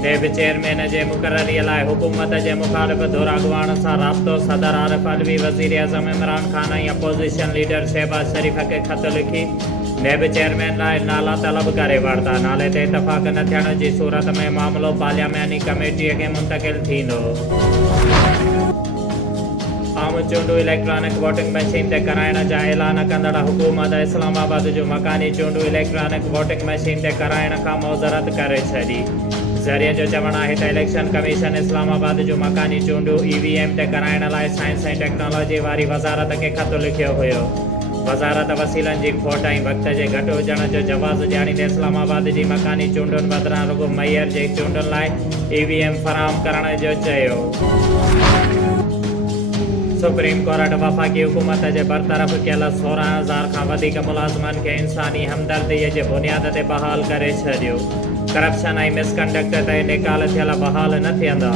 नेब चेयरमैन जे मुक़ररीअ लाइ हुकूमत जे मुखालिफ़ धुर अॻुवाण सां राब्तो सदर आरिफ अलवी वज़ीर आज़म इमरान ख़ान ऐं अपोज़िशन लीडर शहबाज़ शरीफ़ खे ख़त लिखी नेब चेयरमैन लाइ नाला तलब करे वरिता। नाले ते इतफ़ाक़ न थियण जी सूरत में मामिलो पार्लियामानी कमेटीअ खे मुंतक़िल थींदो। आम चूंडूं इलेक्ट्रॉनिक वोटिंग मशीन ते कराइण जा ऐलान कंदड़ हुकूमत इस्लामाबाद जूं मकानी चूंडूं इलेक्ट्रॉनिक वोटिंग मशीन ते कराइण खां मौज़रत करे छॾी। ज़रिए जो चवणु आहे त इलेक्शन कमीशन इस्लामाबाद जूं मकानी चूंडूं EVM ते कराइण लाइ साइंस ऐं टेक्नोलॉजी वारी वज़ारत खे ख़त लिखियो हुयो। वज़ारत वसीलनि जी खोट ऐं वक़्त जे घटि हुजण जो जवाज़ु ॾियारींदे इस्लामाबाद जी मकानी चूंडुनि बदिरां रुॻो मईयर जे चूंडुनि लाइ EVM फ़राहम करण जो चयो। सुप्रीम कोर्ट वफ़ाक़ी हुकूमत जे बरतरफ़ कयल 16,000 खां वधीक मुलाज़िमनि खे इंसानी हमदर्दीअ जे बुनियाद ते बहाल करे छॾियो। करप्शन ऐं मिसकंडक्ट ते निकाल थियल बहाल न थियंदा।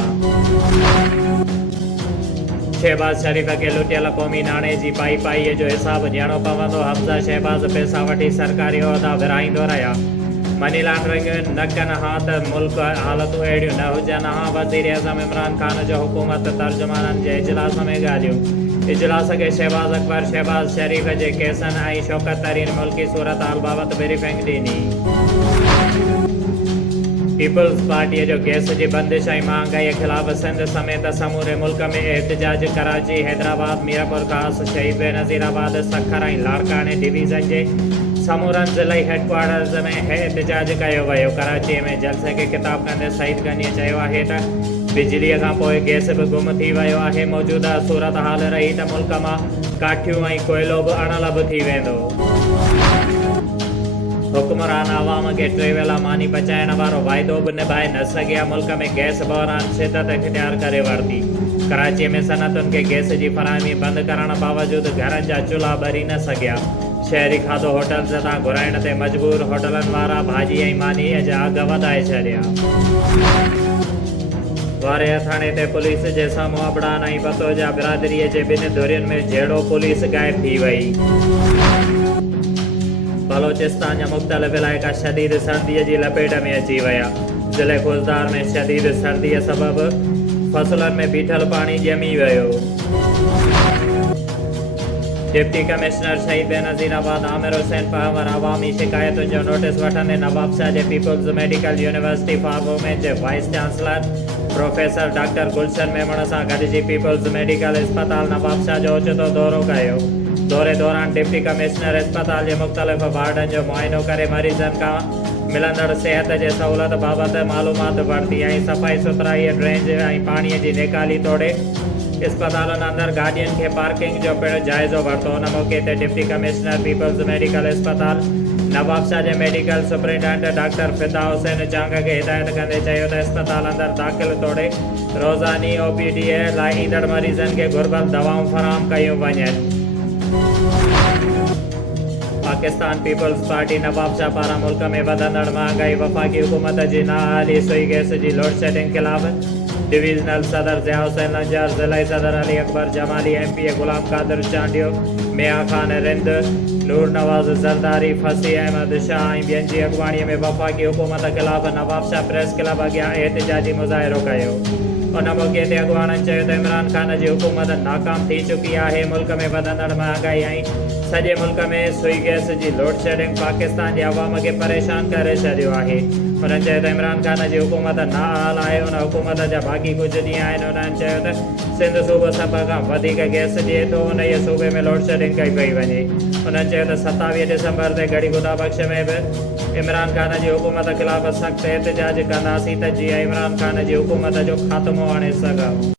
शहबाज़ शरीफ़ खे लुटियल क़ौमी नाणे जी पाईअ जो हिसाबु ॾियणो पवंदो। हफ़्ज़ा शहबाज़ पैसा वठी सरकारी उहिदा विरहाईंदो रहिया। मनी लॉन्ड्रिंग न कनि हा त मुल्क हालतूं अहिड़ियूं न हुजनि हा। वज़ीर आज़म इमरान ख़ान जो हुकूमत तर्जुमाननि जे इजलास में ॻाल्हियूं। इजलास खे शहबाज़ अकबर शहबाज़ शरीफ़ जे केसनि ऐं शौकत तरीन मुल्की सूरत हाल बाबति ब्रीफिंग ॾिनी। पीपल्स पार्टीअ जो गैस जी बंदिश ऐं महांगाईअ ख़िलाफ़ सिंध समेत समूरे मुल्क में एहतिजाज। कराची, हैदराबाद, मीरपुर ख़ास, शहीद बेनज़ीराबाद, सखर ऐं लाड़काने डिवीज़न जे समूरनि ज़िलई हेडक्वार्टर्स में एहतिजाज कयो वियो। कराचीअ में जलसे खे ख़िताब कंदे सईद गनीअ चयो आहे त बिजलीअ खां पोइ गैस बि गुम थी वियो आहे। मौजूदा सूरत हाल रही त मुल्क मां काठियूं ऐं कोयलो बि अणलब थी वेंदो। हुक्मरान अवाम खे 3 वेला मानी बचाइण वारो वाइदो बि निभाए न सघिया। मुल्क में गैस बहरान शिदत इख्तियार करे वरिती। कराचीअ में सनअतुनि खे गैस जी फराहमी बंदि करण बावजूदि घरनि जा चुल्हा ॿरी न सघिया। शहरी खाधो होटल्स तां घुराइण ते मजबूर। होटलनि वारा भाॼी ऐं मानीअ जा अघ वधाए छॾिया। वारे हथाणे ते पुलिस जे साम्हूं अबड़ान ऐं पतोजा बिरादरीअ जे ॿिनि धुरियुनि में जहिड़ो पुलिस गाइब थी वई। बलोचिस्तान जा मुख़्तलिफ़ इलाइक़ा शदीद सर्दीअ जी लपेट में अची विया। ज़िले खुज़दार में शदीद सर्दीअ सबबि फसलनि में बीठल पाणी ॼमी वियो। डिप्टी कमिश्नर शहीद बेनज़ीराबाद आमिर हुसैन पहवर अवामी शिकायतुनि जो नोटिस वठंदे नवाबशाह जे पीपल्स मेडिकल यूनिवर्सिटी फार्मोमेंट जे वाइस चांसलर प्रोफेसर डॉक्टर गुलशन मेमण सां गॾिजी पीपल्स मेडिकल इस्पताल नवाबशाह जो ओचितो दौरो कयो। दौरे दौरान डिप्टी कमिश्नर इस्पताल जे मुख़्तलिफ़ वार्डनि जो मुआइनो करे मरीज़नि खां मिलंदड़ सिहत जे सहूलियत बाबति मालूमात वरिती ऐं सफ़ाई सुथराई ड्रेनेज ऐं पाणीअ जी नेकाली तोड़े इस्पतालनि अंदरि गाॾियुनि खे पार्किंग जो पिणु जाइज़ो वरितो। उन मौक़े ते डिप्टी कमिश्नर पीपल्स मेडिकल इस्पताल नवाबशाह जे मेडिकल सुपरिटेंडेंट डॉक्टर फिदा हुसैन चांग खे हिदायत कंदे चयो त इस्पताल अंदरि दाख़िल तोड़े रोज़ानी OPD लाइ ईंदड़ मरीज़नि खे घुर्बल दवाऊं फ़राहम कयूं वञनि। पाकिस्तान पीपल्स पार्टी नवाबशाह पारां मुल्क में वधंदड़ महांगाई, वफ़ाक़ी हुकूमत जी नाअहली, सुई गैस जी लोड शेडिंग ख़िलाफ़ डिवीज़नल सदर ज़िया हुसैन लंजार, ज़िलाई सदर अली अकबर जमाली, MP गुलाम कादिर चांडियो, मियां खान रिंद, नूर नवाज़ ज़रदारी, फसीह अहमद शाह ऐं ॿियनि जी अॻुवाणीअ में वफ़ाक़ी हुकूमत ख़िलाफ़ नवाबशाह प्रेस क्लब अॻियां एहतिजाजी मुज़ाहिरो कयो। उन मौक़े ते अॻुवाणनि चयो त इमरान ख़ान जी हुकूमत नाकाम थी चुकी आहे। मुल्क में वधंदड़ महांगाई ऐं सॼे मुल्क में सुई गैस जी लोड शेडिंग पाकिस्तान जे अवाम खे परेशान करे छॾियो आहे। उन्हनि चयो त इमरान ख़ान जी हुकूमत नाअहल आहे। उन हुकूमत जा बाक़ी कुझु ॾींहं आहिनि। उन्हनि चयो त सिंध सूबो सभ खां वधीक गैस ॾिए थो। उन जे सूबे में लोड शेडिंग कई पई वञे। उन्हनि चयो त 27 डिसंबर ते गढ़ी गुदाबख्श में बि इमरान ख़ान जी हुकूमत ख़िलाफ़ सख़्तु एहतिजाज कंदासीं त जीअं इमरान ख़ान जी हुकूमत जो ख़ात्मो आणे सघूं।